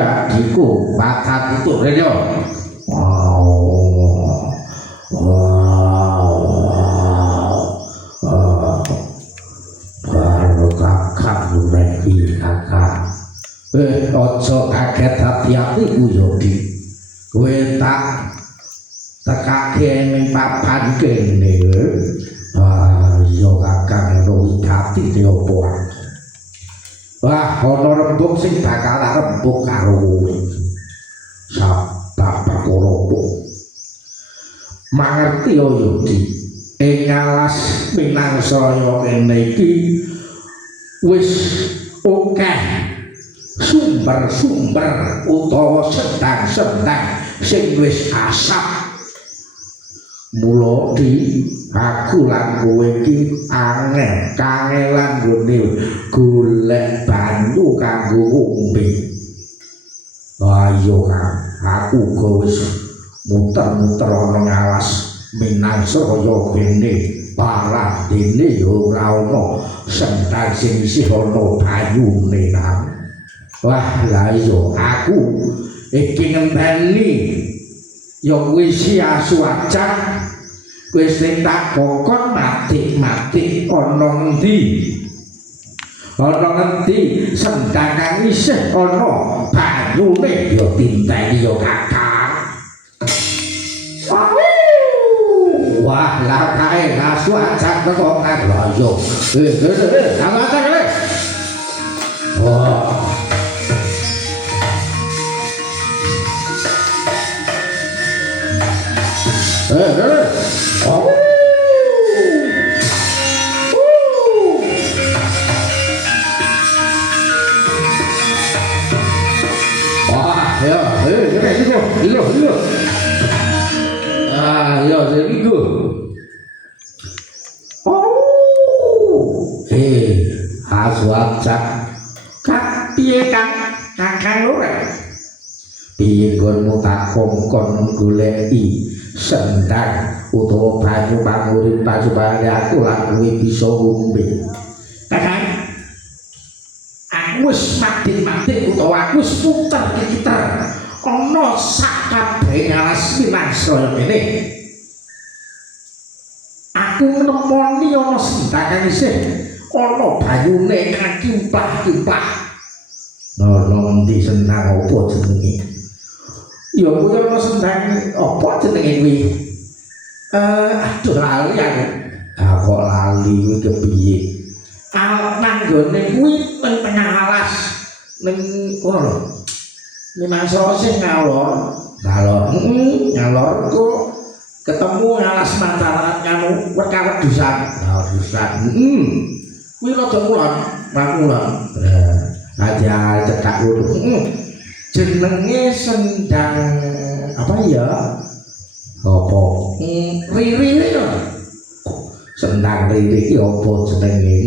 Adikku bakat itu rejo. Wow. Baru kakak lagi kakak. Ojo kaget hati-hati ku Yodi. Kowe tak tekake ning papan kene. Yo kakak luwih hati te opo. Wah, ana rembug sing bakal rembug karo kowe. Sabab perkara mangerti yo Yudi. Ing alas Minangsaya kene iki wis akeh sumber-sumber utawa sedang-sedang sing wis asap. Mula di aku lan kowe iki kangelan gone golek banyu kanggo ngombe. Ayo aku wis muter-muter ana ngalas Minangsaya kene parah dene yo ora ana sendang sing isih ana banyune nang. Wah, la iya aku iki ngenteni yo wis sia-suaca wis tak kokon mati-mati ana ngendi sendang kang isih ana banyune yo tinteni yo kakak. Wah, lah kae sia-suaca kok karo yo sama kale. Wah, Iya. Iya, jadi go. Aswacak. Kak piye Kakang lore? Piye nggonmu tak kongkon goleki sendang utawa banyu pangurip supaya aku lan kowe bisa ngombe. Kakang, aku wis mati-mati utawa aku wis puter-puter ana sak kabeh ngalas Minangsaya kene. Aku nemoni ana sendang kang isih ana banyune kang kimpah-kimpah. Ana ndi sendang apa jenenge? Ya kuwi ana sendang apa jenenge kuwi? Aduh lali aku. Kok lali kuwi kepiye? Nang gone kuwi ning tengah alas ning kono lho. Minangsaya sing ngalor. Ngalor kok ketemu ngalas mantaran kanu wedasan. Wedasan. Kuwi rada kulon, kulon. Aja cekak ngono. Jenenge sendang apa ya? Apa? Riri ya. Sendang riri iki apa jenenge?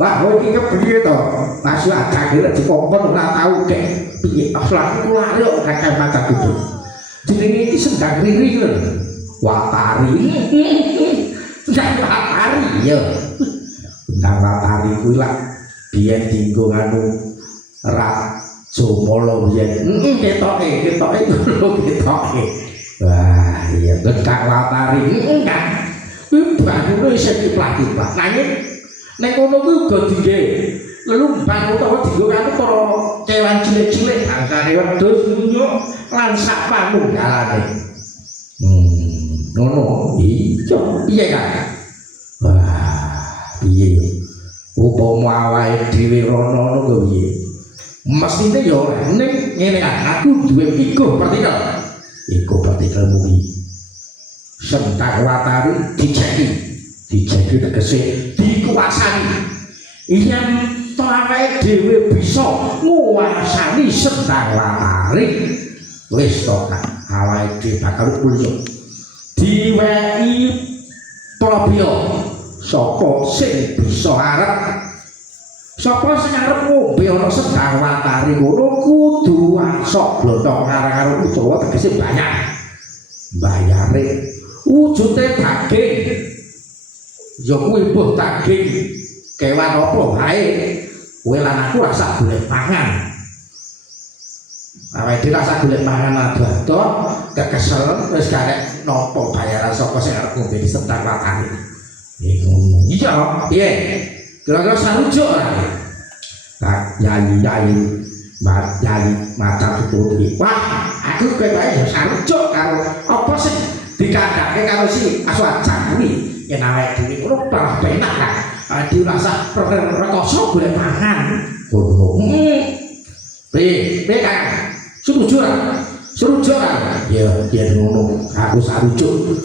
Wah, kowe iki kepriye to? Masih ada kira dikongkon ora tau kek piye. Aslan kula yo kakek mata kudu. Jenenge iki sendang riri lho. Watari. Sendang watari ya. Sendang watari kuwi lak biyen dienggo anu Rajamala biyen. Ketoke ketoke. Wah, iya Kang Watari. Kang. Kuwi banyune isih kiplak-kiplak. Nanging nek kono kuwi uga dingge lelumbang utawa dienggo karo para kewan cilik-cilik angkane wedhus nyuk lan sak panunggalane. Ngono. Iya, piye Kang? Wah, piye yo? Upama awake dhewe rono ngono piye? Mestine yo ning ngene aku duwe iko partikel. Iko partikel kuwi. Sendang Watari dijeki tegese dikuasani. Yen to awake dhewe bisa nguasani Sendang Latari, wis to kan awake dhewe bakal mulya. Diwehi Prabya sapa sing bisa arep sapa sing arep ngombe ana Sendang Latari ngono kudu ansok blothok karo Udawa tegese bayare wujude daging ya kuwi mbuh daging kewan apa wae kowe lan aku rasa golek mangan awake dhewe rasa golek mangan ado-ado kekesel wis garek napa bayaran saka sing arep ngombe di Sendang Latari ngono iya piye kira-kira sarujuk ora tak yayi mata tutupi wah aku kowe wae ya sarujuk karo apa sing dikandake karo si Aswajan kuwi yen awake dhewe ngono parah penak kan dirasa rekoso golek mangan ngono piye kan setuju ora ya yen ngono aku sarujuk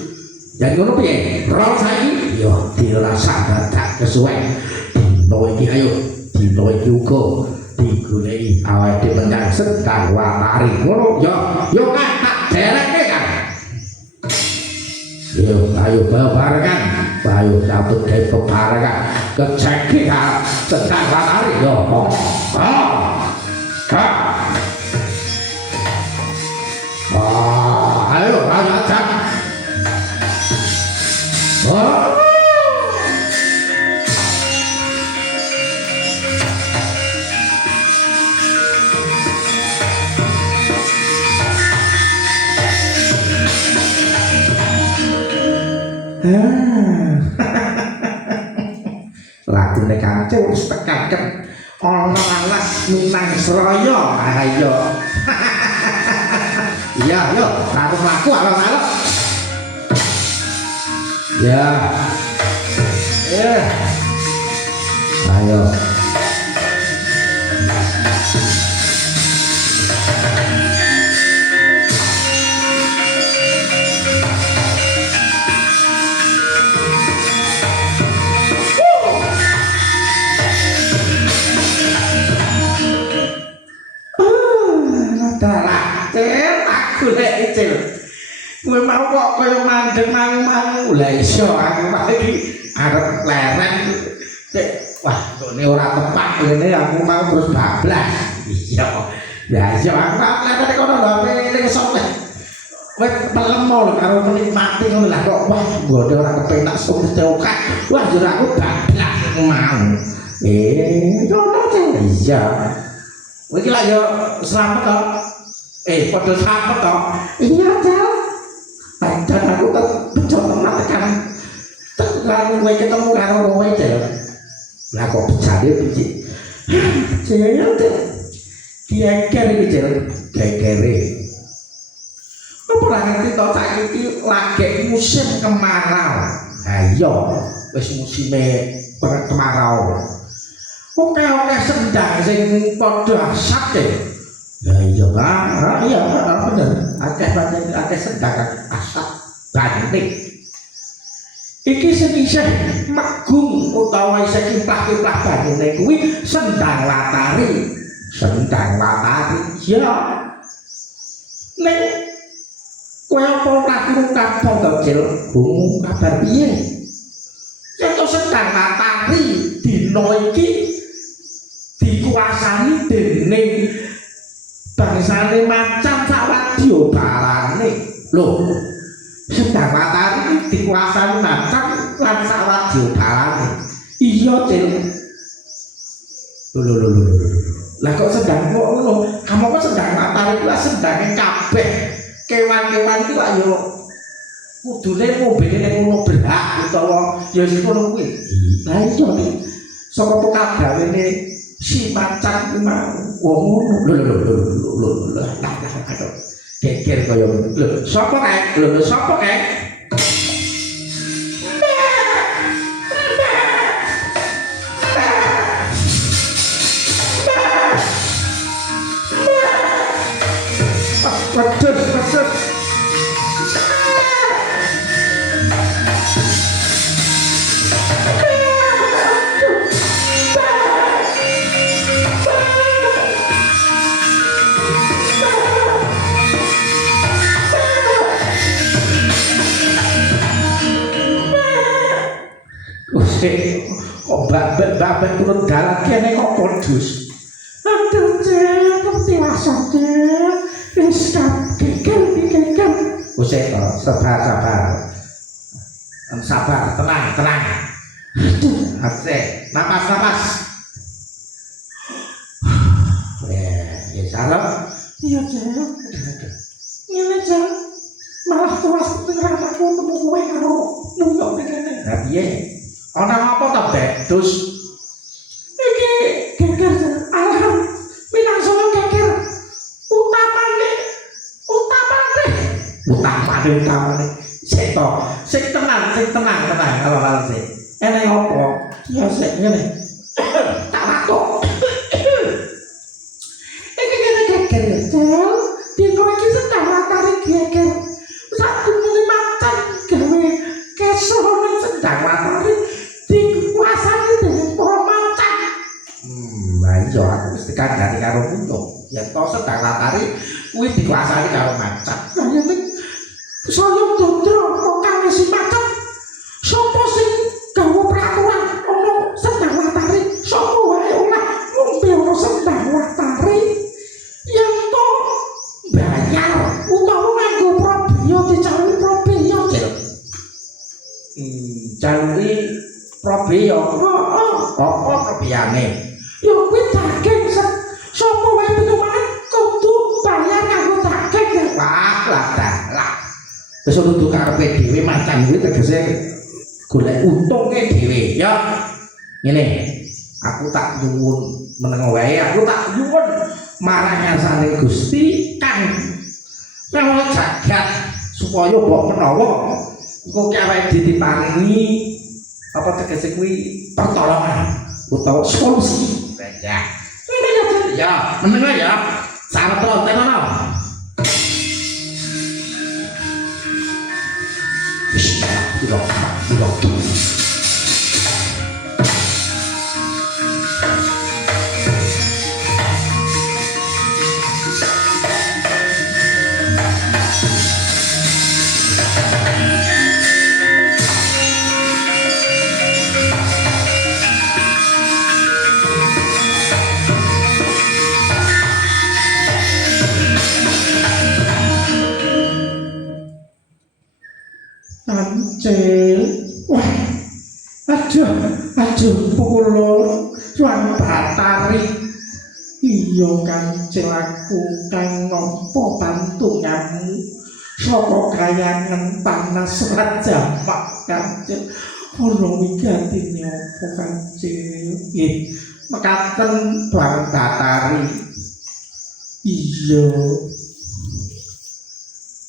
yen ngono piye ro saiki ya dirasa dadak kesuwen dino iki ayo dino iki uga digoleki awake dhewe menyang Sendang Latari ngono ya kan tak dereke kan yo ayo bebarengan ayo cabut gawe bebarengan keceki ka Sendang Latari yo ayo raja lagune kancil wis tekaken ana alas Minang Sraya ayo iya yo laku alon-alon ya ayo aku lek icil kowe mau kok kaya mandeng mangu lha iso aku iki arep leren wah kene ora tepat ngene aku mau terus bablas iya ya iya aku leren kono lho ning sok wis pelemo lho karo menikmati ngono lah kok wah ngene ora kepenak sok teokat wah jur aku bablas mau ngono iya kowe iki lak yo selamat kok padha selamat to iya Jal dan aku kan bencana matakan tekan kowe ketemu karo kowe Jal lah kok becane biji Jal dieker iki Jal gekere apa ora ngerti to saiki lagi musim kemarau ayo wis musime kemarau oke sendang sing padha asate ya iya kan iya bener akeh sendang asap banting iki sing isih megung utawa isih kimplah-kimplah banyune kuwi Sendang Latari ya ning kowe apa ora krungu kabeh gil kabar piye yen to Sendang Latari dina iki dikuasani dening bangsane Macan Sawadya barane lho Sendang Latari dikuasani Macan lan Sawadya barane iya Cil lho lah kok Sendang ngono kamu kok Sendang Latari kuwi sendange kabeh kewan-kewan iki kok yo kudune mombene ning ngono berhak utawa ya ngono kuwi lah iya saka pekagawene si Macan ku mau wong ngono lho aduh geger kaya lho sapa kae lho sapa kae Pedes sih mbak turun dalan kene kok Dus. Aduh Cil, aku dewasa Cil. Wis geger. Wis to, sabar. Sabar, tenang. Asik, napas. Ya salah. Iya Cil. Ngene Cil. Malah tuas pengen aku temu kowe karo nunggu kene. Lah piye? Ana apa to, Bek? Dus Iki geger Cil. Alam Minang Solo geger. Utamane. Sik to, sing tenang kalau sik. Enek apa? Ya sik ngene. Tak takok. Iki kene geger ya Cil. Dino iki sedang matahari geger. Satu muni macan gawe kesono sedang matahari dikuasani dening para macan. Lah iya aku wis dikandani karo punyuk. Ya to sedang matahari kuwi dikuasani karo macan. Lah yen saya dodro kok kang si macan. Sopo sing gawe peraturan ono sedang matahari? Sopo wae oleh ngombe ono sedang matahari? Yang to bayar utawa nganggo probiyo dicari probiyo Cil. Jaluri probiyo. Apa probiyane? Ya kuwi daging sopo wae pinuman kudu bayar nganggo daging ya. Wah, lah. Wis kudu karepe dhewe macan kuwi tegese golek untunge dhewe ya. Ngene, aku tak nyuwun meneng wae, aku tak nyuwun marang ngasane Gusti Kang Prawa Jagat supaya mbok menawa engko ki awake diparingi apa tegese kuwi pertolongan utawa solusi. Ya. Ini ya Cil. Ya, meneng ya. Sarep to tenan. Tidak. Cil. Wah. Aduh pukul Tuan Batari. Iya Kancil aku kang nampa pantunganmu saka kayangan panas raja mak Kancil. Ana wigatine apa Kancil? Nggih, mekaten Tuan Batari. Iya.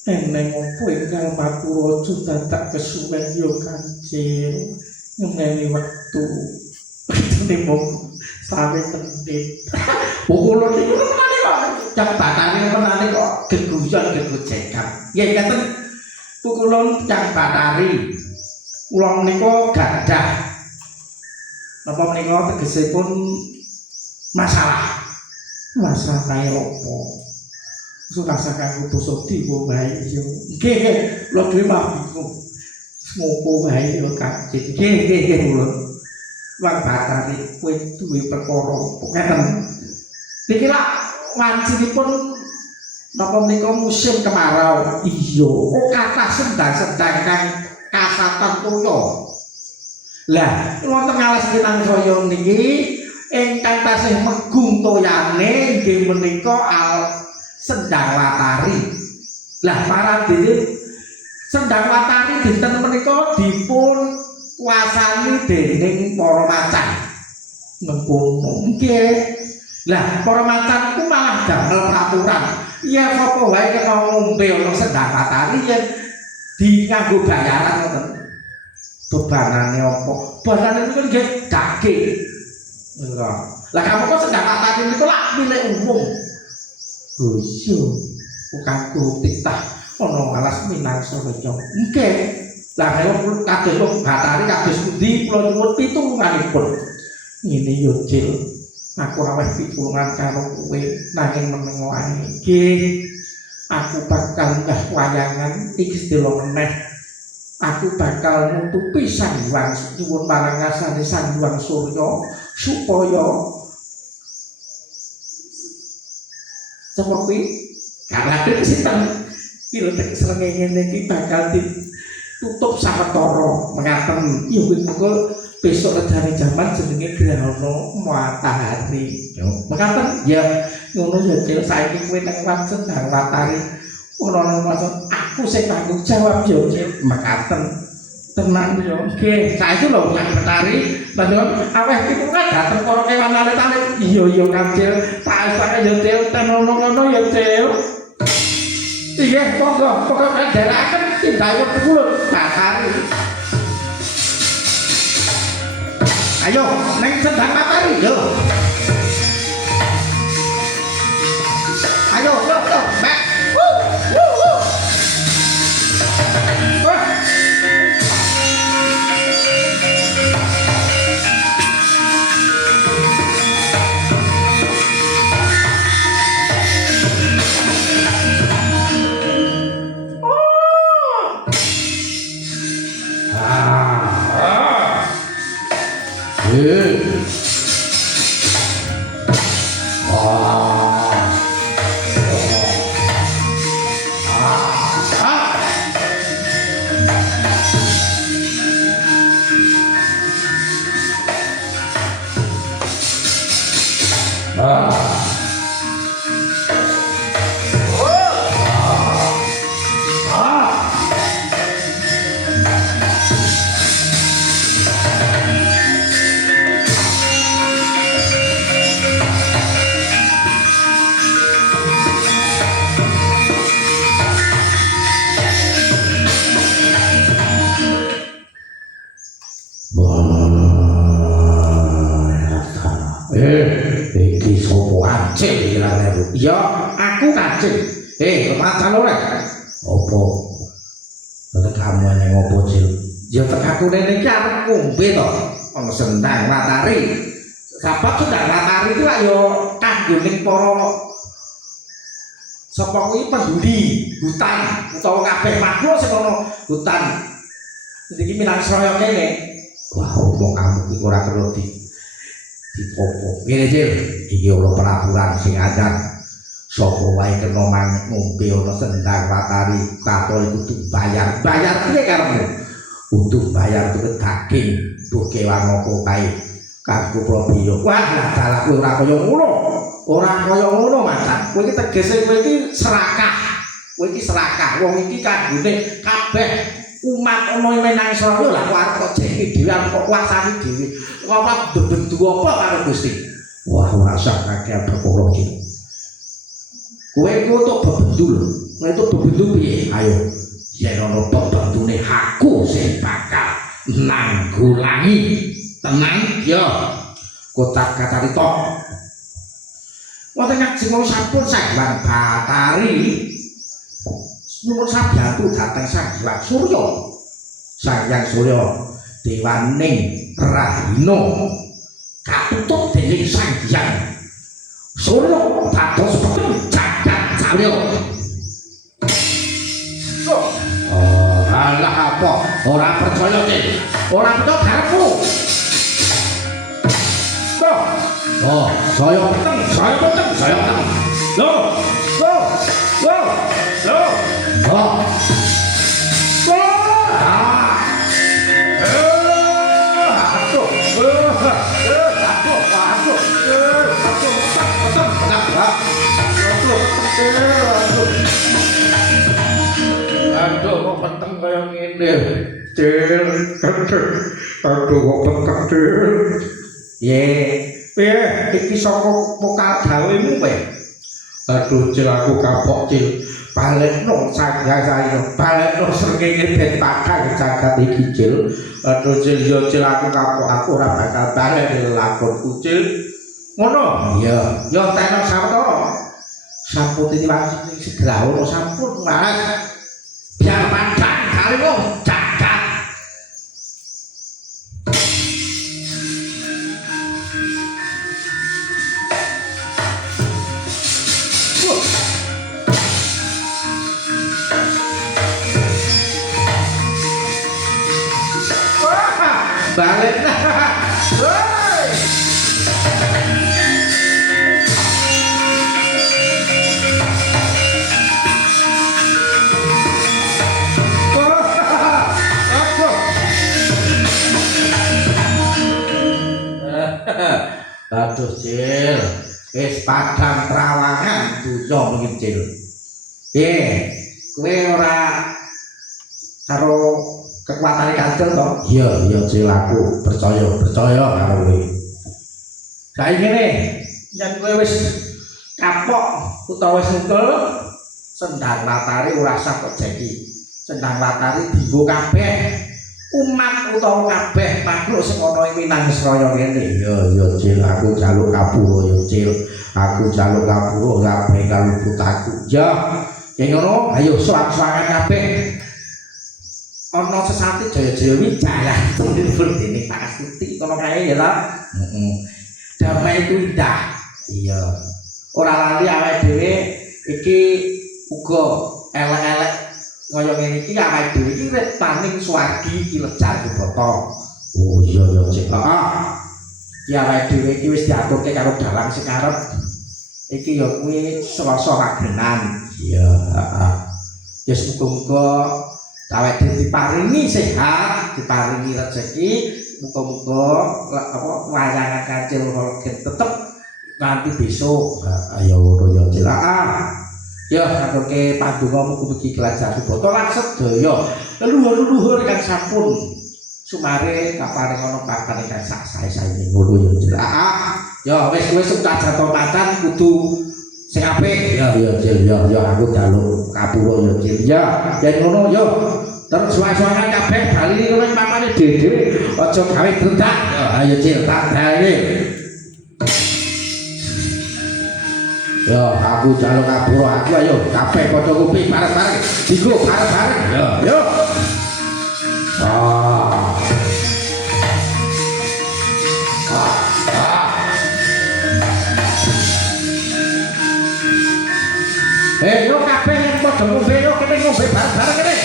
Eneng apa ingkang Makuraja dadak kesuwen ya Kancil. Ngeneni wektu. Nemu sawe menit. Pukul niku menane kok cak batane menane kok geguyon gegojekam. Nggih ngaten pukulun cak batari. Kula menika gadah napa menika tegesipun masalah. Masalah apa? Surasa kanggo basa Dewa wae ya. Nggih, kula dhewe mah bingung. Semopo wae ya Kancil. Nggih kula. Wong Batari kowe duwe perkara ngeten. Niki lak wancinipun napa menika musim kemarau. Iya, kok kathah sendang-sendang kang kasatan toya. Lah, wonten ngalas kinang saya niki ingkang tasih megung toyane inggih menika Sendang Watari. Lah paradene Sendang Watari dinten menika dipun kuasani dening para macan. Mengkono nggih. Lah para macan ku malah damel peraturan. Ya sapa wae kena ngombe ana Sendang Watari yen di nganggo bayaran ngoten. Bebanane apa? Bebanane niku nggih daging. Lha kamu kok Sendang Watari niku lak milik umum. Oh iya, kanggo titah ana alas Minangsa Reja. Nggih. Lah kula kados wong Batari kados pundi kula nyuwun pitulunganipun. Ngene yo Cil, aku aweh pitulungan karo kowe nanging meneng wae. Nggih. Aku bakal nggah wayangan iki sedelo meneh aku bakal nutupi Sanghyang nyuwun marang ngasane Sanghyang Surya supaya seperti kalate sinten iki lho tek srengenge iki bakal ditutup sawetara mengaten ya mengko besok rejane jaman jenenge grahana matahari mengaten ya ngono ya Cil saiki kowe nang Sendang Watari ora ono aku sing tanggung jawab ya Cil mekaten tenang yo nggih saiki lho Kang Betari panjenengan aweh iki kok dateng para kewan alit-alit iya Kang Cil tak esake yo Cil ngono ya Cil iya monggo ndherekaken tindakipun kulut Betari ayo neng Sendang Watari yo ayo Mbak iki sapa Aceh ilane ya aku Aceh macan ora apa tetek kamu nang opo Cil ya tek aku rene iki arep ngombe to ana Sendang Watari sebab Sendang Watari itu yo kanggo ning para sapa kuwi penduli hutan utawa kabeh makhluk sing ana hutan iki Minangkabau kene wah omong kamu iki ora perlu dipopo ngene Cil iki ora peraturan sing adan sapa wae kena ngombe ana Sendang Watari katon kudu bayar piye karepmu kudu bayar tuku daging buke warna apa kae kanggo probiyo wah dalah kowe ora kaya ngono macan kowe iki tegese kowe iki serakah wong iki kanggone kabeh umat ana Minangkabau lah arep kok jeki dhewe arep kok kuasani dhewe apa bebendu apa karo Gusti wah ora usah kakek perkara iki kowe iku tok bebendu lho kowe tok bebendu piye ayo yen ana bebendune aku sing bakal nanggulangi tenang ya kotak kacarita wonten ngajeng sampun Sanghyang Batari nyuwun sabyantu dhateng Sanghyang Surya Sanghyang Surya dewaning Rahina katutup dening Sanghyang Surya dados peteng jagat salya alah apa ora percaya Cil ora percaya karepmu saya peteng loh aduh kok peteng kaya ngene Cil aduh kok peteng Cil piye iki saka pokal gawemu kowe aduh Cil aku kapok Cil balekno saya balekno srengenge ben takang jagat iki Cil aduh Cil yo Cil aku kapok aku ora bakal balik lakonku Cil ngono iya yo tenan sawetara sampun diwasi segera ono sampun Mas biar padang kalimu jagat balik. Woi. Aduh Cil, wis padang trawangan dunya mungkin Cil. Kowe ora karo kekuatan Kanjeng to? Iya Cil, aku percaya karo kowe. Saiki ngene, yen kowe wis kapok utawa wis ngkel, sendang latari ora usah kok jeki. Sendang latari dienggo kabeh. Umat utawa kabeh makhluk sing ana ing Minang Sraya kene. Ya Cil, aku jaluk kapura ya Cil. Aku jaluk kapura kabeh karo putaku. Ya, yen ngono ayo sowan-sowan kabeh. Ana sesati jaya-jaya wijaya dipun dening Pak Astuti kono kae ya ta? Heeh. Damai itu indah. Iya. Ora lali awake dhewe iki uga elek-elek kaya ngene iki awake dhewe iki wis paning swargi iki lejar boto. Oh iya Cik. Heeh. Iki awake dhewe iki wis diaturke karo dalang sing arep. Iki ya kuwi Selasa Ragenan. Iya, heeh. Ya muga-muga awake dhewe diparingi sehat, diparingi rezeki, muga-muga apa wayangan Kancil tetep nganti besok. Ayo ngono ya Cik. Heeh. Ya ngaturke pandonga mugi-mugi kelancar boto lan sedaya leluhur-leluhur kang sampun sumare kaparing ana papan ingkang sak sae-sae ngono ya Cil. Ya wis kowe sing tak jatoh-patan kudu sing apik. Ya Cil, ya aku jaluk kapura ya Cil. Ya yen ngono ya terus suwe-suwean kabeh bali kowe papane dhewe aja gawe drendak. Ya ayo Cil tak gawe. Ya, aku jaluk kapura aku ayo kabeh padha kuping bareng-bareng. Digo bareng-bareng. Ya, yo. Yo kabeh yang padha ngombe yo kene ngombe bareng-bareng kene.